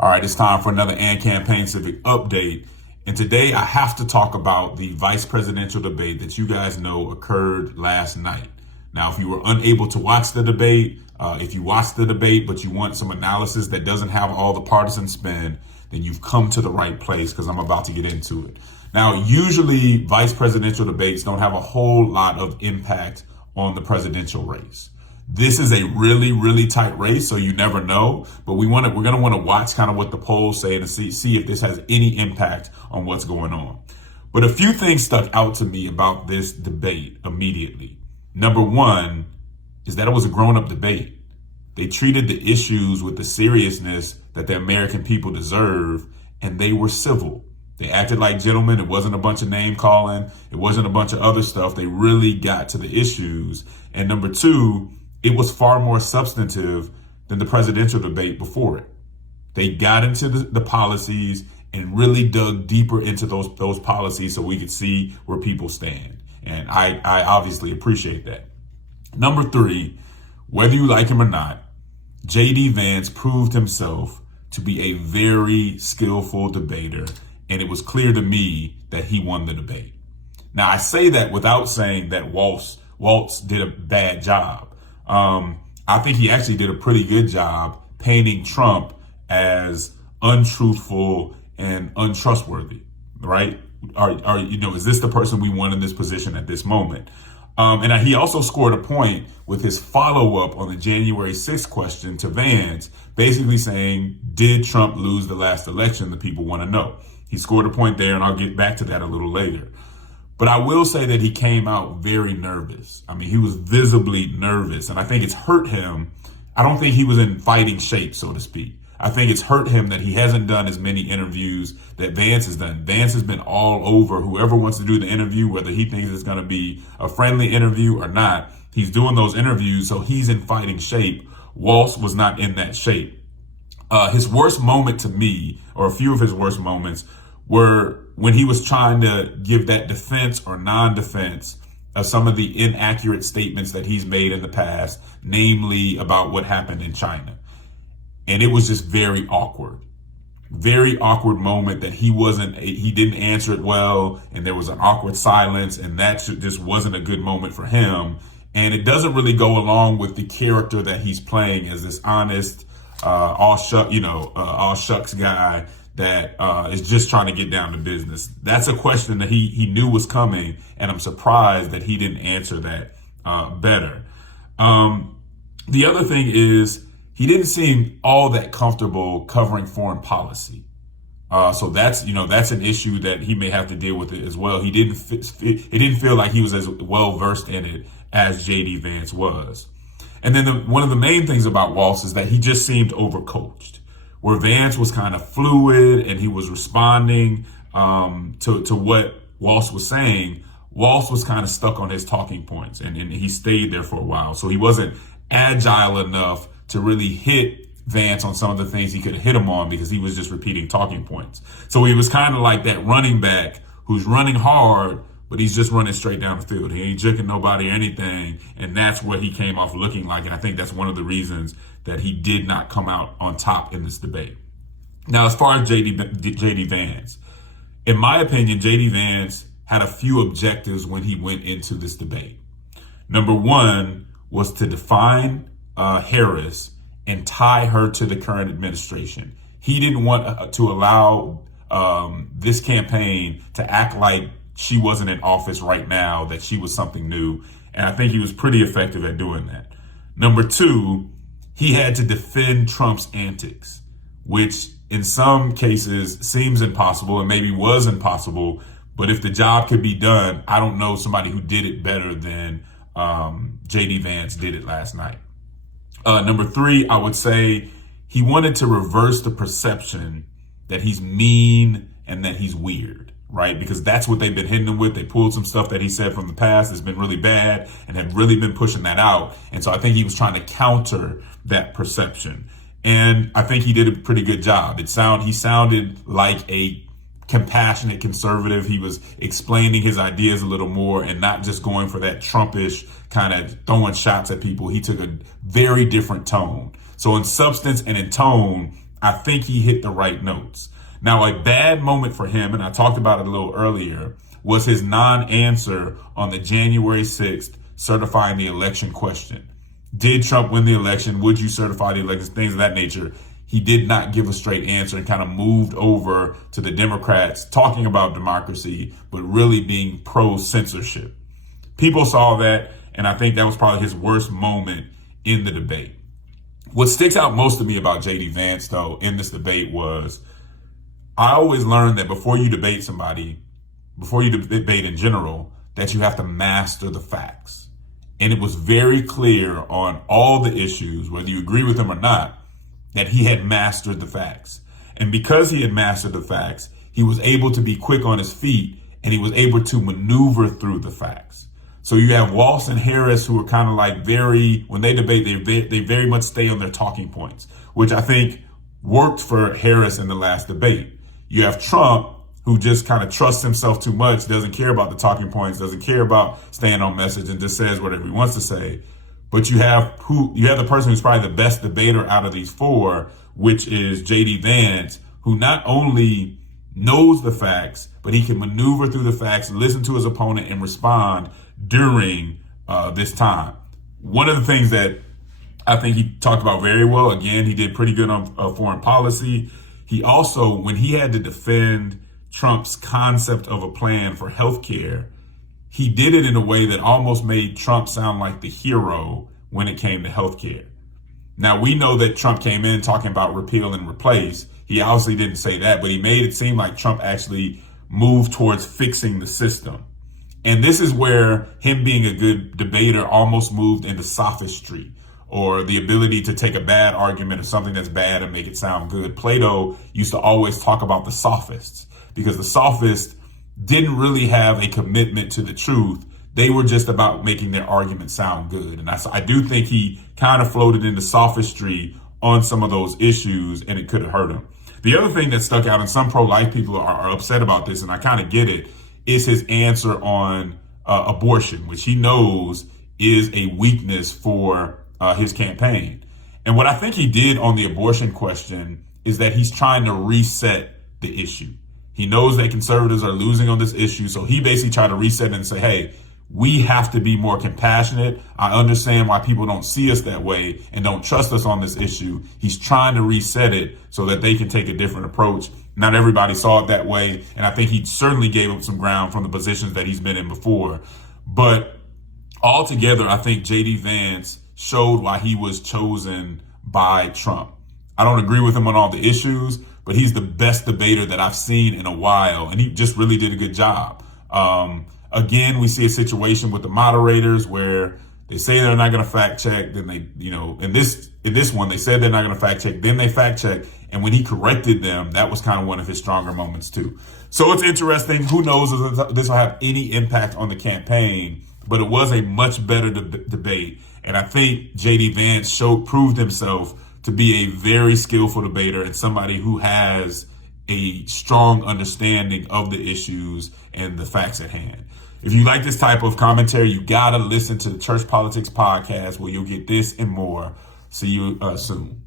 All right, it's time for another And Campaign Civic update. And today I have to talk about the vice presidential debate that you guys know occurred last night. Now, if you were unable to watch the debate, if you watched the debate, but you want some analysis that doesn't have all the partisan spin, then you've come to the right place because I'm about to get into it. Now, usually vice presidential debates don't have a whole lot of impact on the presidential race. This is a really, really tight race, so you never know. But we're going to want to watch kind of what the polls say and see if this has any impact on what's going on. But a few things stuck out to me about this debate immediately. Number one is that it was a grown-up debate. They treated the issues with the seriousness that the American people deserve, and they were civil. They acted like gentlemen. It wasn't a bunch of name calling. It wasn't a bunch of other stuff. They really got to the issues. And number two, it was far more substantive than the presidential debate before it. They got into the policies and really dug deeper into those policies so we could see where people stand. And I obviously appreciate that. Number three, whether you like him or not, J.D. Vance proved himself to be a very skillful debater. And it was clear to me that he won the debate. Now, I say that without saying that Walz did a bad job. I think he actually did a pretty good job painting Trump as untruthful and untrustworthy, right? Is this the person we want in this position at this moment? And he also scored a point with his follow-up on the January 6th question to Vance, basically saying, did Trump lose the last election? The people want to know. He scored a point there, and I'll get back to that a little later. But I will say that he came out very nervous. I mean, he was visibly nervous, and I think it's hurt him. I don't think he was in fighting shape, so to speak. I think it's hurt him that he hasn't done as many interviews that Vance has done. Vance has been all over whoever wants to do the interview, whether he thinks it's going to be a friendly interview or not. He's doing those interviews, so he's in fighting shape. Walz was not in that shape. His worst moment to me, or a few of his worst moments, were when he was trying to give that defense or non-defense of some of the inaccurate statements that he's made in the past, namely about what happened in China. And it was just very awkward moment that he didn't answer it well. And there was an awkward silence, and that just wasn't a good moment for him. And it doesn't really go along with the character that he's playing as this honest, all shucks guy that is just trying to get down to business. That's a question that he knew was coming, and I'm surprised that he didn't answer that better. The other thing is he didn't seem all that comfortable covering foreign policy. So that's an issue that he may have to deal with it as well. It didn't feel like he was as well versed in it as J.D. Vance was. And then one of the main things about Walz is that he just seemed overcoached, where Vance was kind of fluid and he was responding to what Walz was saying. Walz was kind of stuck on his talking points, and he stayed there for a while. So he wasn't agile enough to really hit Vance on some of the things he could hit him on because he was just repeating talking points. So he was kind of like that running back who's running hard, but he's just running straight down the field. He ain't jigging nobody or anything, and that's what he came off looking like. And I think that's one of the reasons that he did not come out on top in this debate. Now, as far as J.D. Vance, in my opinion, J.D. Vance had a few objectives when he went into this debate. Number one was to define Harris and tie her to the current administration. He didn't want to allow this campaign to act like she wasn't in office right now, that she was something new. And I think he was pretty effective at doing that. Number two, he had to defend Trump's antics, which in some cases seems impossible and maybe was impossible. But if the job could be done, I don't know somebody who did it better than J.D. Vance did it last night. Number three, I would say he wanted to reverse the perception that he's mean and that he's weird, right? Because that's what they've been hitting him with. They pulled some stuff that he said from the past that's been really bad and have really been pushing that out. And so I think he was trying to counter that perception. And I think he did a pretty good job. He sounded like a compassionate conservative. He was explaining his ideas a little more and not just going for that Trumpish kind of throwing shots at people. He took a very different tone. So in substance and in tone, I think he hit the right notes. Now, a bad moment for him, and I talked about it a little earlier, was his non-answer on the January 6th certifying the election question. Did Trump win the election? Would you certify the election? Things of that nature. He did not give a straight answer and kind of moved over to the Democrats talking about democracy, but really being pro-censorship. People saw that, and I think that was probably his worst moment in the debate. What sticks out most to me about J.D. Vance, though, in this debate was I always learned that before you debate somebody, before you debate in general, that you have to master the facts. And it was very clear on all the issues, whether you agree with him or not, that he had mastered the facts. And because he had mastered the facts, he was able to be quick on his feet and he was able to maneuver through the facts. So you have Walz and Harris who are kind of like when they debate, they very much stay on their talking points, which I think worked for Harris in the last debate. You have Trump who just kind of trusts himself too much, doesn't care about the talking points, doesn't care about staying on message and just says whatever he wants to say. But you have the person who's probably the best debater out of these four, which is J.D. Vance, who not only knows the facts, but he can maneuver through the facts, listen to his opponent, and respond during this time. One of the things that I think he talked about very well, again, he did pretty good on foreign policy. He also, when he had to defend Trump's concept of a plan for healthcare, he did it in a way that almost made Trump sound like the hero when it came to healthcare. Now, we know that Trump came in talking about repeal and replace. He obviously didn't say that, but he made it seem like Trump actually moved towards fixing the system. And this is where him being a good debater almost moved into sophistry, or the ability to take a bad argument or something that's bad and make it sound good. Plato used to always talk about the sophists, because the sophists didn't really have a commitment to the truth. They were just about making their argument sound good. And I do think he kind of floated into sophistry on some of those issues, and it could have hurt him. The other thing that stuck out, and some pro-life people are upset about this, and I kind of get it, is his answer on abortion, which he knows is a weakness for his campaign. And what I think he did on the abortion question is that he's trying to reset the issue. He knows that conservatives are losing on this issue, so he basically tried to reset it and say, hey, we have to be more compassionate. I understand why people don't see us that way and don't trust us on this issue. He's trying to reset it so that they can take a different approach. Not everybody saw it that way, and I think he certainly gave up some ground from the positions that he's been in before. But altogether, I think J.D. Vance showed why he was chosen by Trump. I don't agree with him on all the issues, but he's the best debater that I've seen in a while, and he just really did a good job. Again, we see a situation with the moderators where they say they're not going to fact check, then they, in this one, they said they're not going to fact check, then they fact check, and when he corrected them, that was kind of one of his stronger moments too. So it's interesting. Who knows if this will have any impact on the campaign, but it was a much better debate, and I think J.D. Vance proved himself to be a very skillful debater and somebody who has a strong understanding of the issues and the facts at hand. If you like this type of commentary, you got to listen to the Church Politics Podcast, where you'll get this and more. See you soon.